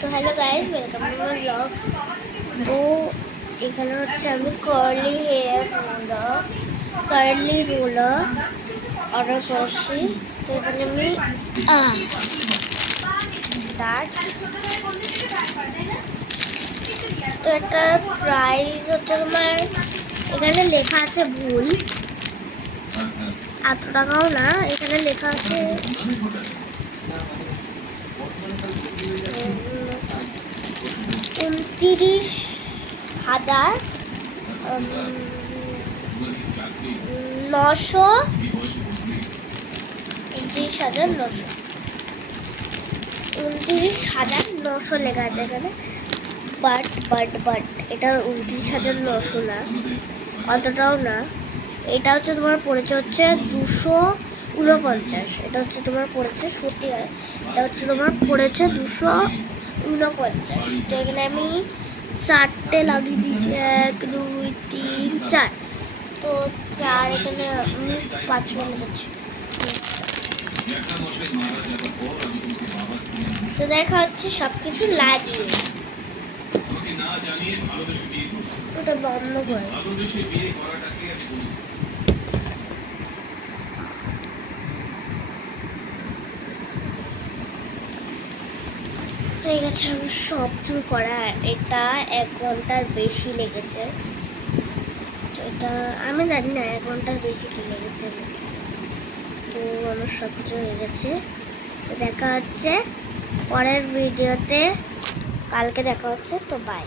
তো hello guys, welcome to my blog. তো এখানে হচ্ছে আমি কার্লি রোলার অর্ডার করছি। তো এখানে আমি তো একটা প্রাইস হচ্ছে তোমার, এখানে লেখা আছে ভুল, এত টাকাও না। এখানে লেখা আছে 29,900 29,900 লেখা আছে এখানে। বাট এটা 29,900 না, অতটাও না। এটা হচ্ছে তোমার পড়েছে হচ্ছে 249। এটা হচ্ছে তোমার পড়েছে সত্যিকার, এটা হচ্ছে তোমার পড়েছে 249। তো এখানে আমি 4টে লাগিয়ে দিয়েছি, 1 2 3 4। তো 4 এখানে আমি 5 লাগাচ্ছি। তো দেখা হচ্ছে সবকিছু লাগিয়ে ওটা বন্ধ করে হয়ে গেছে আমার সব চুল করা। এটা 1 ঘন্টার বেশি লেগেছে। তো এটা আমি জানি না 1 ঘন্টার বেশি কি লেগেছে। তো আমার সব কিছু হয়ে গেছে। তো দেখা হচ্ছে পরের ভিডিওতে, কালকে দেখা হচ্ছে। তো বাই।